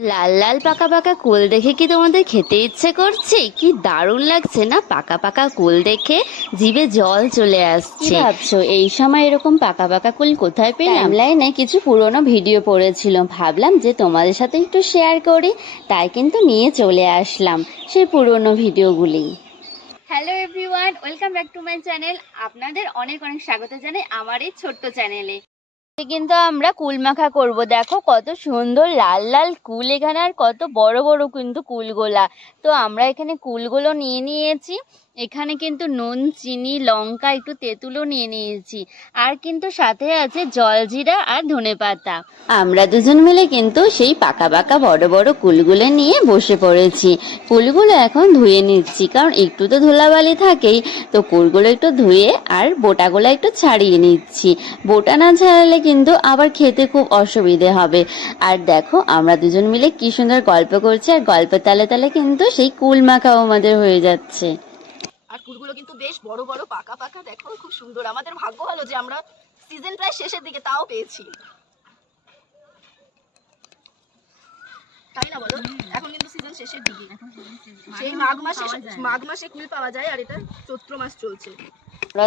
লাল লাল পাকা পাকা কুল দেখে কি তোমাদের খেতে ইচ্ছে করছে? কি দারুণ লাগছে না? পাকা পাকা কুল দেখে জিভে জল চলে আসছে। ভাবছ? এই সময় এরকম পাকা পাকা কুল কোথায় পেলাম? লাইনে কিছু পুরনো ভিডিও পড়েছিলাম ভাবলাম যে তোমাদের সাথে একটু শেয়ার করি তাই কিন্তু নিয়ে চলে আসলাম সেই পুরনো ভিডিওগুলি hello everyone welcome back to my channel আপনাদের অনেক অনেক স্বাগত জানাই আমার এই ছোট্ট চ্যানেলে কিন্তু আমরা কুল মাখা করব। দেখো কত সুন্দর লাল লাল কুল এখানে আর কত বড় বড় কিন্তু কুলগোলা। তো আমরা এখানে কুলগুলো নিয়ে নিয়েছি। এখানে কিন্তু নুন, চিনি, লঙ্কা, একটু তেঁতুলও নিয়ে নিয়েছি। আর কিন্তু সাথে আছে জলজিরা আর ধনেপাতা। আমরা দুজন মিলে কিন্তু সেই পাকা পাকা বড় বড় কুলগুলো নিয়ে বসে পড়েছি। কুলগুলো এখন ধুয়ে নিচ্ছি, কারণ একটু তো ধুলাবালি থাকেই। তো কুলগুলো একটু ধুয়ে আর বোটাগুলো একটু ছাড়িয়ে নিচ্ছি। বোটা না ছাড়ালে কিন্তু আবার খেতে খুব অসুবিধে হবে। আর দেখো, আমরা দুজন মিলে কি সুন্দর গল্প করছি, আর গল্পের তালে তালে কিন্তু সেই কুল মাখাও আমাদের হয়ে যাচ্ছে। আর কুলগুলো কিন্তু বেশ বড় বড় পাকা পাকা, দেখো, খুব সুন্দর। আমাদের ভাগ্য ভালো যে আমরা সিজন প্রায় শেষের দিকে তাও পেয়েছি। তাই না বলো? এখন কিন্তু সিজন শেষের দিকে। সেই মাঘ মাসে মাঘ মাসে কুল পাওয়া যায় আর এটা চৈত্র মাস চলছে।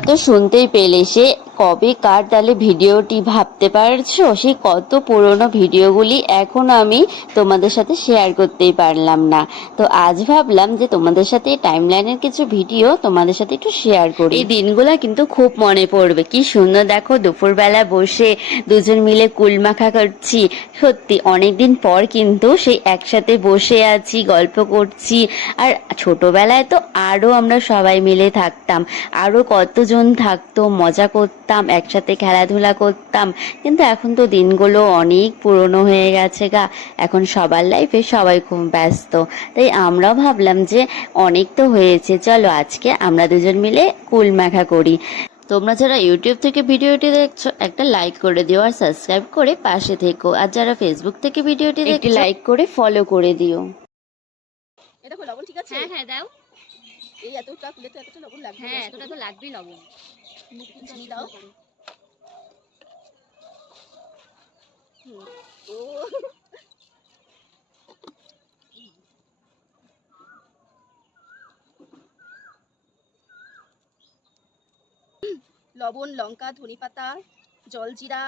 তো শুনতেই পেলে সে কবে কার তাহলে ভিডিওটি ভাবতে পারছ? সেই কত পুরনো ভিডিওগুলি এখন আমি তোমাদের সাথে শেয়ার করতেই পারলাম না। তো আজ ভাবলাম যে তোমাদের সাথে টাইম লাইনের কিছু ভিডিও তোমাদের সাথে একটু শেয়ার করি। এই দিনগুলা কিন্তু খুব মনে পড়বে। কি সুন্দর দেখো দুপুরবেলা বসে দুজন মিলে কুল মাখা করছি। সত্যি অনেকদিন পর কিন্তু সেই একসাথে বসে আছি, গল্প করছি। আর ছোটবেলায় তো আরও আমরা সবাই মিলে থাকতাম। আরও কতজন থাকতো, মজা করতাম, একসাথে খেলাধুলা করতাম। কিন্তু এখন তো দিনগুলো অনেক পুরনো হয়ে গেছে গা। এখন সবার লাইফে সবাই খুব ব্যস্ত। তাই আমরাও ভাবলাম যে অনেক তো হয়েছে। চলো আজকে আমরা দুজন মিলে কুল মাখা করি। তোমরা যারা ইউটিউব থেকে ভিডিওটি দেখছ একটা লাইক করে দিও আর সাবস্ক্রাইব করে পাশে থেকো। আর যারা ফেসবুক থেকে ভিডিওটি দেখছ লাইক করে ফলো করে দিও। এটা দেখো লবণ ঠিক আছে? হ্যাঁ হ্যাঁ দাও। এই এতটা তো এতটা লবণ লাগবে হ্যাঁ এতটা তো লাগবেই লবণ। চিনি দাও। ও। লবণ লঙ্কা ধনেপাতা জলজিরা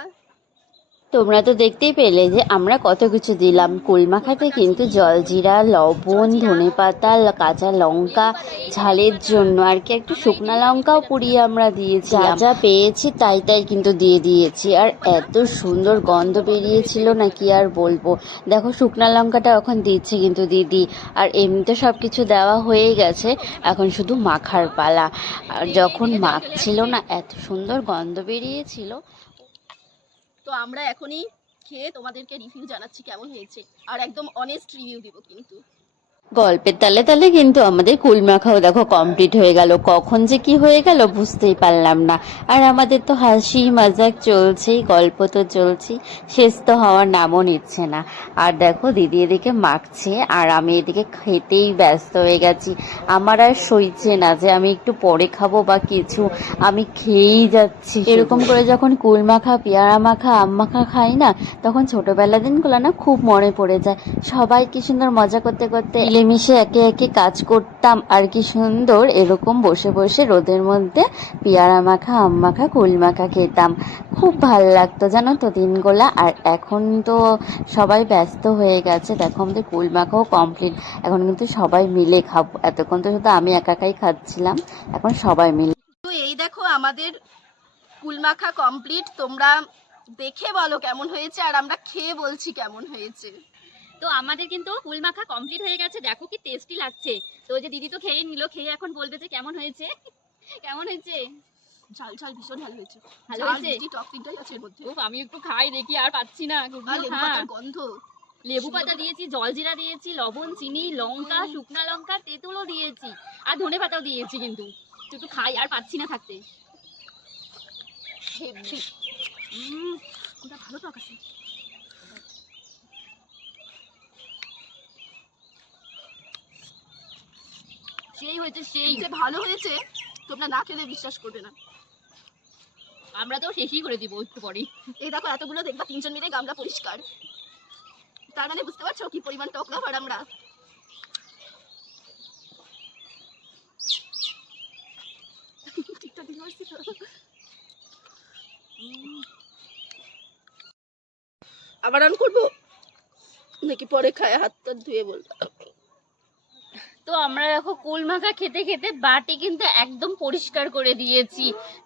তোমরা তো দেখতেই পেলে যে আমরা কত কিছু দিলাম। কুল মাখাতে কিন্তু জলজিরা লবণ ধনেপাতা ল- কাঁচা লঙ্কা, ঝালের জন্য আর কি একটু শুকনা লঙ্কাও পুড়িয়ে আমরা দিয়েছি যা যা পেয়েছি তাই তাই কিন্তু দিয়ে দিয়েছি। আর এত সুন্দর গন্ধ বেরিয়েছিল না কি আর বলব? দেখো শুকনা লঙ্কাটা এখন দিচ্ছে কিন্তু দিদি। আর এমনিতে সব কিছু দেওয়া হয়ে গেছে, এখন শুধু মাখার পালা। আর যখন মাখছিল না, এত সুন্দর গন্ধ বেরিয়েছিল। তো আমরা এখনই খেয়ে তোমাদেরকে রিভিউ জানাচ্ছি কেমন হয়েছে। আর একদম অনেস্ট রিভিউ দিব কিন্তু। গল্পের তালে তালে কিন্তু আমাদের কুল মাখাও দেখো কমপ্লিট হয়ে গেল। কখন যে কি হয়ে গেল বুঝতেই পারলাম না। আর আমাদের তো হাসি মজাক চলছেই, গল্প তো চলছেই, শেষ তো হওয়ার নামও নিচ্ছে না। আর দেখো দিদি এদিকে মাখছে, আর আমি এদিকে খেতেই ব্যস্ত হয়ে গেছি। আমার আর সইছে না যে আমি একটু পরে খাব বা কিছু, আমি খেয়েই যাচ্ছি। এরকম করে যখন কুল মাখা পেয়ারা মাখা আম মাখা খাই না, তখন ছোটবেলা দিনগুলো না খুব মনে পড়ে যায়। সবাই কি সুন্দর মজা করতে করতে মিলেমিশে একে একে কাজ করতাম। আর কি সুন্দর, এরকম বসে বসে রোদের মধ্যে পেয়ারা মাখা, আম মাখা, কুল মাখা খেতাম। খুব ভালো লাগতো জানো তো দিনগুলা। আর এখন তো সবাই ব্যস্ত হয়ে গেছে। দেখো আমাদের কুল মাখাও কমপ্লিট এখন কিন্তু সবাই মিলে খাব। এতক্ষণ তো শুধু আমি একা একাই খাচ্ছিলাম। এখন সবাই মিলে। তো এই দেখো আমাদের কুল মাখা কমপ্লিট তোমরা দেখে বলো কেমন হয়েছে। আর আমরা খেয়ে বলছি কেমন হয়েছে। তো আমাদের কিন্তু কুল মাখা কমপ্লিট হয়ে গেছে। দেখো কি টেস্টি লাগছে। তো ওই যে দিদি তো খেয়ে নিল খেয়ে এখন বলবে যে কেমন হয়েছে? কেমন হয়েছে? ঝাল ঝাল ভীষণ ভালো হয়েছে। ভালো হয়েছে? টক তিনটাই আছে এর মধ্যে। উফ, আমি একটু খাই দেখি আর পাচ্ছি না। আর কুলগুলো লেবু খা। পাতার গন্ধ। লেবু পাতা দিয়েছি জলজিরা দিয়েছি লবণ চিনি লঙ্কা। শুকনা লঙ্কা তেঁতুলও দিয়েছি। আর ধনে পাতাও দিয়েছি কিন্তু। একটু খাই আর পাচ্ছি না থাকতে। ভালো টক আছে। সেই হয়েছে সেই। যে ভালো হয়েছে তোমরা না খেলে বিশ্বাস করবে না। আমরা তো শেষই করে দিব একটু পরেই। এই দেখো এতগুলো দেখবা তিনজন মিলে গামলা পরিষ্কার। তার মানে বুঝতে পারছ কি পরিমাণ টক লাভার আমরা। আবার অন করব? নাকি পরে খায় হাত ধুয়ে বলব? তো আমরা দেখো কুল মাখা খেতে খেতে বাটি কিন্তু একদম পরিষ্কার করে দিয়েছি।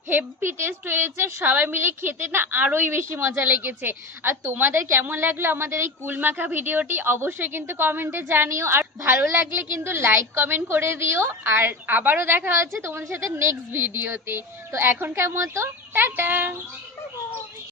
হেভি টেস্ট হয়েছে, সবাই মিলে খেতে না আরোই বেশি মজা লেগেছে। আর তোমাদের কেমন লাগল আমাদের এই কুল মাখা ভিডিওটি অবশ্যই কিন্তু কমেন্টে জানিও। আর ভালো লাগলে কিন্তু লাইক কমেন্ট করে দিও। আর আবারও দেখা হচ্ছে তোমাদের সাথে নেক্সট ভিডিওতে তো এখনকার মতো, টাটা!